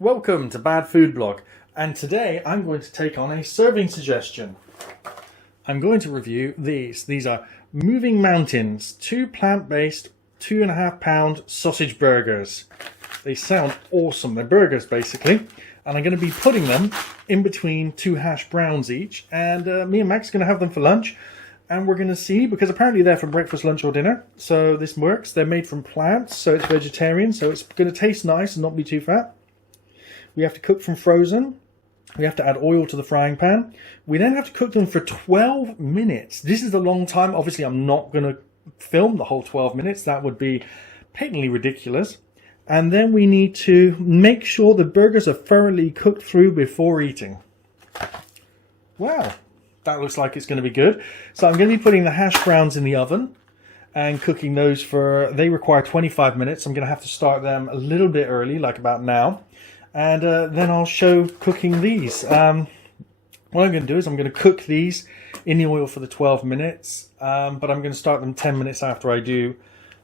Welcome to Bad Food Blog, and today I'm going to take on a serving suggestion. I'm going to review these. These are Moving Mountains, 2 plant-based, 2.5 pound sausage burgers. They sound awesome. They're burgers basically, and I'm going to be putting them in between 2 hash browns each, and me and Max are going to have them for lunch. And we're going to see, because apparently they're for breakfast, lunch or dinner, so this works. They're made from plants, so it's vegetarian, so it's going to taste nice and not be too fat. We have to cook from frozen. We have to add oil to the frying pan. We then have to cook them for 12 minutes. This is a long time. Obviously, I'm not going to film the whole 12 minutes. That would be patently ridiculous. And then we need to make sure the burgers are thoroughly cooked through before eating. Wow, that looks like it's going to be good. So I'm going to be putting the hash browns in the oven and cooking those for, they require 25 minutes. I'm going to have to start them a little bit early, like about now. And then I'll show cooking these. What I'm going to do is I'm going to cook these in the oil for the 12 minutes, but I'm going to start them 10 minutes after I do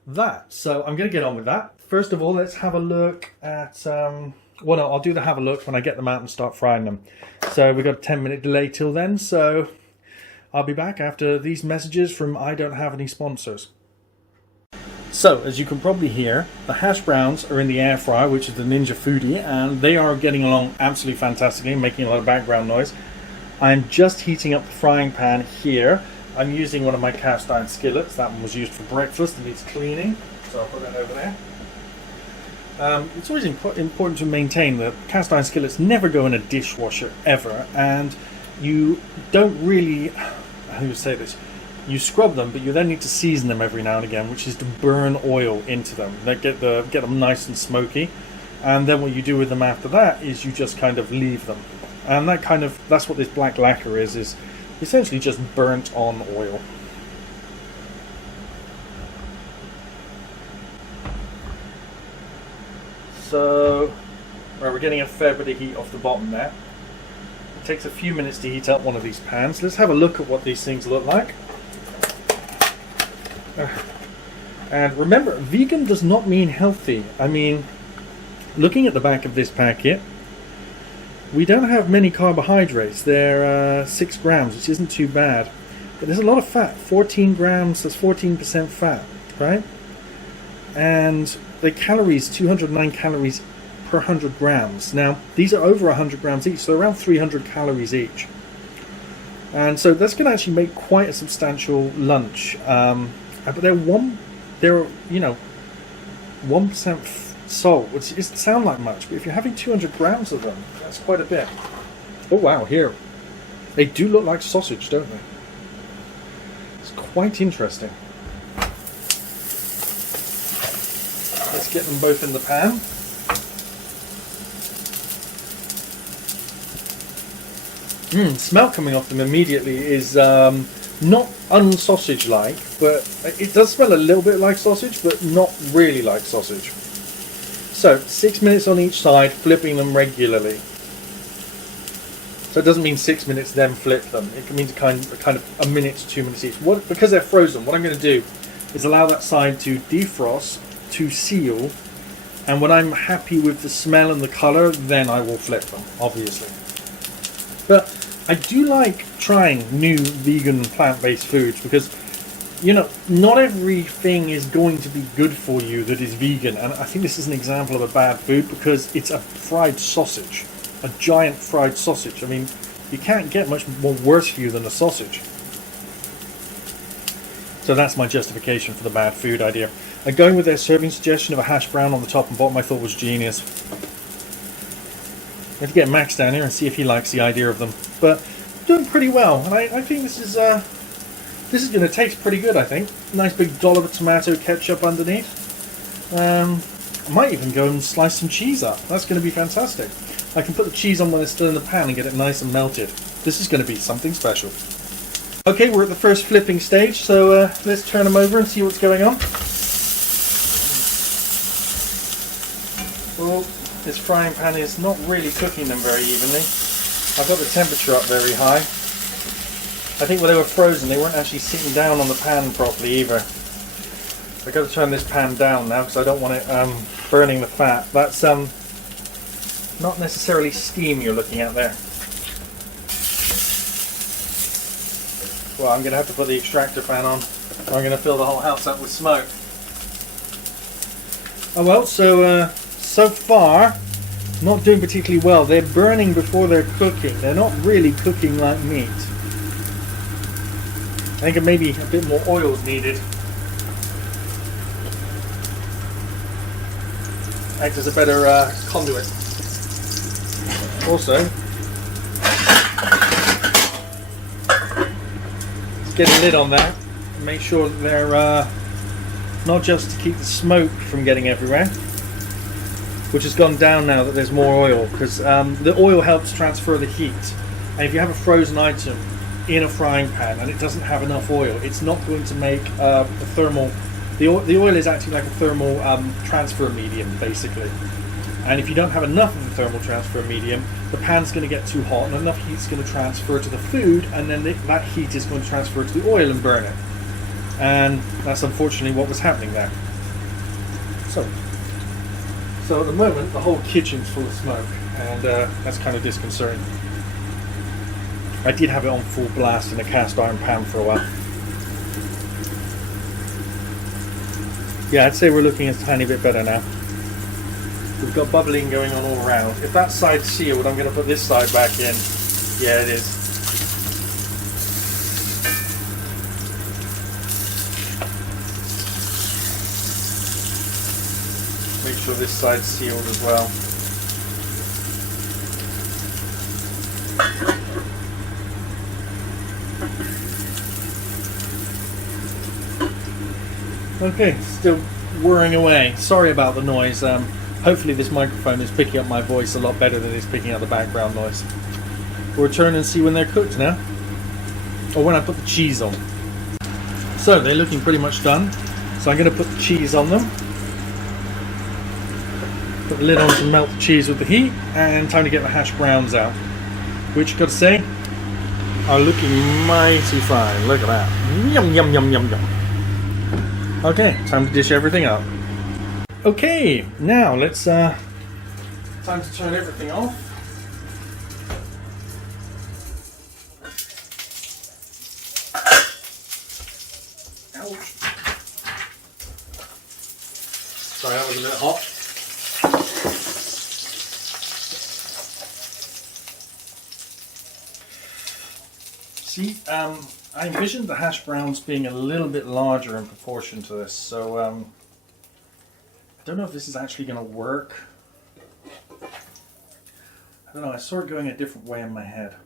that. So I'm going to get on with that. First of all, let's have a look at, well, no, I'll do the have a look when I get them out and start frying them. So we've got a 10-minute delay till then, so I'll be back after these messages from I don't have any sponsors. So, as you can probably hear, the hash browns are in the air fryer, which is the Ninja Foodi, and they are getting along absolutely fantastically, making a lot of background noise. I'm just heating up the frying pan here. I'm using one of my cast iron skillets. That one was used for breakfast and needs cleaning, so I'll put that over there. It's always important to maintain that cast iron skillets never go in a dishwasher ever, and you don't really, how do you say this? You scrub them, but you then need to season them every now and again, which is to burn oil into them. That get them nice and smoky. And then what you do with them after that is you just kind of leave them. And that's what this black lacquer is essentially just burnt on oil. So, right, we're getting a fair bit of heat off the bottom there. It takes a few minutes to heat up one of these pans. Let's have a look at what these things look like. And remember, vegan does not mean healthy. I mean, looking at the back of this packet, we don't have many carbohydrates. They're 6 grams, which isn't too bad. But there's a lot of fat, 14 grams, that's 14% fat, right? And the calories, 209 calories per 100 grams. Now, these are over 100 grams each, so around 300 calories each. And so that's going to actually make quite a substantial lunch. But they're 1% salt, which doesn't sound like much, but if you're having 200 grams of them, that's quite a bit. Oh wow, here. They do look like sausage, don't they? It's quite interesting. Let's get them both in the pan. Smell coming off them immediately is not unsausage-like, but it does smell a little bit like sausage, but not really like sausage. So, 6 minutes on each side, flipping them regularly. So it doesn't mean 6 minutes, then flip them. It means kind of a minute to 2 minutes each. Because they're frozen, what I'm going to do is allow that side to defrost, to seal, and when I'm happy with the smell and the colour, then I will flip them, obviously. But I do like trying new vegan plant-based foods because, not everything is going to be good for you that is vegan. And I think this is an example of a bad food because it's a fried sausage, a giant fried sausage. I mean, you can't get much more worse for you than a sausage. So that's my justification for the bad food idea. And going with their serving suggestion of a hash brown on the top and bottom, I thought was genius. I have to get Max down here and see if he likes the idea of them. But doing pretty well, and I think this is going to taste pretty good. I think nice big dollop of tomato ketchup underneath. I might even go and slice some cheese up. That's going to be fantastic. I can put the cheese on when it's still in the pan and get it nice and melted. This is going to be something special. Okay, we're at the first flipping stage, so let's turn them over and see what's going on. Well, this frying pan is not really cooking them very evenly. I've got the temperature up very high. I think when they were frozen, they weren't actually sitting down on the pan properly either. I've got to turn this pan down now because I don't want it burning the fat. That's not necessarily steam you're looking at there. Well, I'm going to have to put the extractor fan on, or I'm going to fill the whole house up with smoke. Oh well, so far, not doing particularly well. They're burning before they're cooking. They're not really cooking like meat. I think maybe a bit more oil is needed. Act as a better conduit. Also, let's get a lid on that and make sure that they're not just to keep the smoke from getting everywhere, which has gone down now that there's more oil, because the oil helps transfer the heat. And if you have a frozen item in a frying pan and it doesn't have enough oil, it's not going to make a thermal. The oil is acting like a thermal transfer medium, basically. And if you don't have enough of the thermal transfer medium, the pan's going to get too hot, and enough heat's going to transfer to the food, and then that heat is going to transfer to the oil and burn it. And that's unfortunately what was happening there. So at the moment, the whole kitchen's full of smoke, and that's kind of disconcerting. I did have it on full blast in a cast iron pan for a while. Yeah, I'd say we're looking a tiny bit better now. We've got bubbling going on all around. If that side's sealed, I'm going to put this side back in. Yeah, it is. Make sure this side's sealed as well. Okay, still whirring away. Sorry about the noise. Hopefully this microphone is picking up my voice a lot better than it's picking up the background noise. We'll return and see when they're cooked now. Or when I put the cheese on. So they're looking pretty much done. So I'm going to put the cheese on them. Put the lid on to melt the cheese with the heat. And time to get the hash browns out. Which, got to say, are looking mighty fine. Look at that. Yum, yum, yum, yum, yum. Okay, time to dish everything up. Okay, now let's time to turn everything off. Ouch. Sorry, that was a bit hot. See, I envisioned the hash browns being a little bit larger in proportion to this, so I don't know if this is actually going to work. I don't know, I saw it going a different way in my head.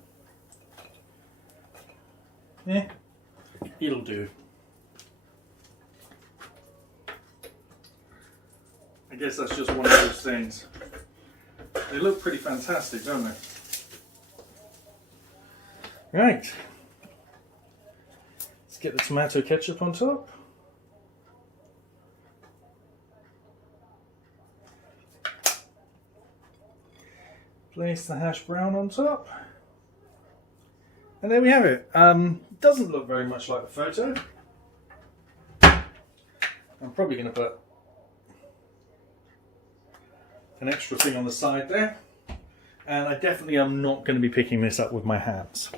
It'll do. I guess that's just one of those things. They look pretty fantastic, don't they? Right. Let's get the tomato ketchup on top. Place the hash brown on top. And there we have it. Doesn't look very much like the photo. I'm probably going to put an extra thing on the side there. And I definitely am not going to be picking this up with my hands.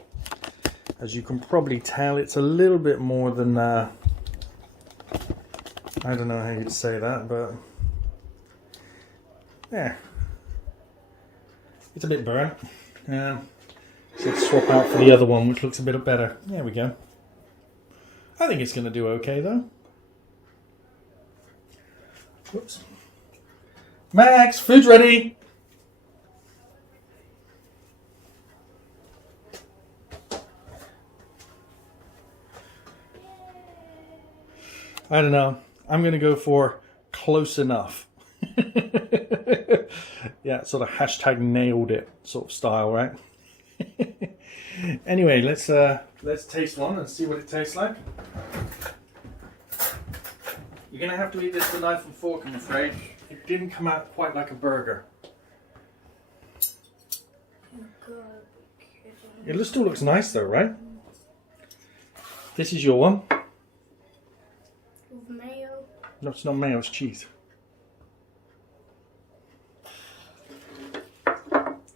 As you can probably tell, it's a little bit more than, I don't know how you'd say that, but yeah, it's a bit burnt. So let's swap out for the other one, which looks a bit better. There we go. I think it's going to do okay though. Whoops. Max, food's ready! I don't know. I'm going to go for close enough. Yeah, sort of hashtag nailed it sort of style, right? Anyway, let's taste one and see what it tastes like. You're going to have to eat this with a knife and fork, I'm afraid. It didn't come out quite like a burger. It still looks nice though, right? This is your one. Mayo? No, it's not mayo, it's cheese.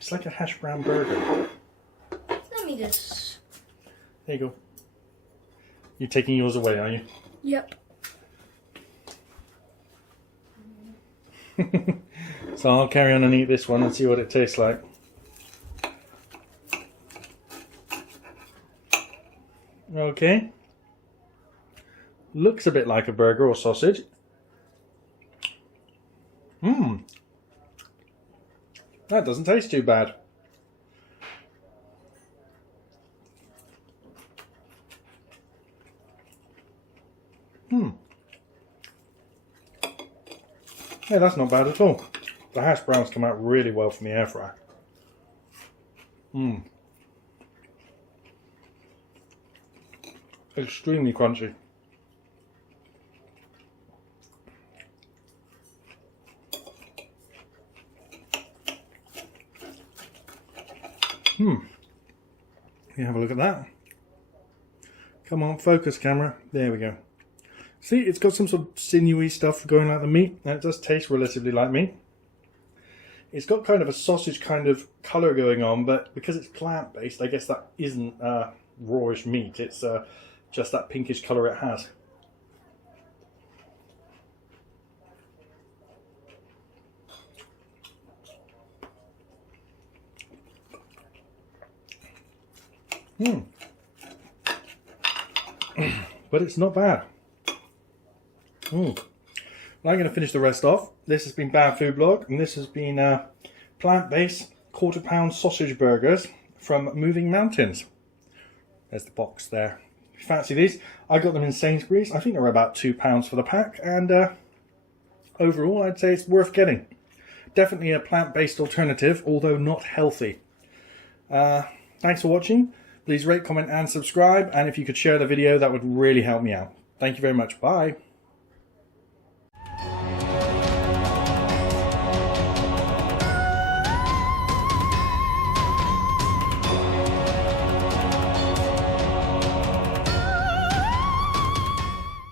It's like a hash brown burger. Let me just... There you go. You're taking yours away, are you? Yep. So I'll carry on and eat this one and see what it tastes like. Okay. Looks a bit like a burger or sausage. That doesn't taste too bad. Yeah, that's not bad at all. The hash browns come out really well from the air fryer. Extremely crunchy. You have a look at that. Come on, focus camera. There we go. See, it's got some sort of sinewy stuff going like the meat, and it does taste relatively like meat. It's got kind of a sausage kind of colour going on, but because it's plant-based, I guess that isn't rawish meat. It's just that pinkish colour it has. But it's not bad. I'm going to finish the rest off. This has been Bad Food Blog, and this has been plant-based quarter-pound sausage burgers from Moving Mountains. There's the box there. If you fancy these, I got them in Sainsbury's. I think they're about £2 for the pack, and overall I'd say it's worth getting. Definitely a plant-based alternative, although not healthy. Thanks for watching. Please rate, comment and subscribe, and if you could share the video, that would really help me out. Thank you very much. Bye.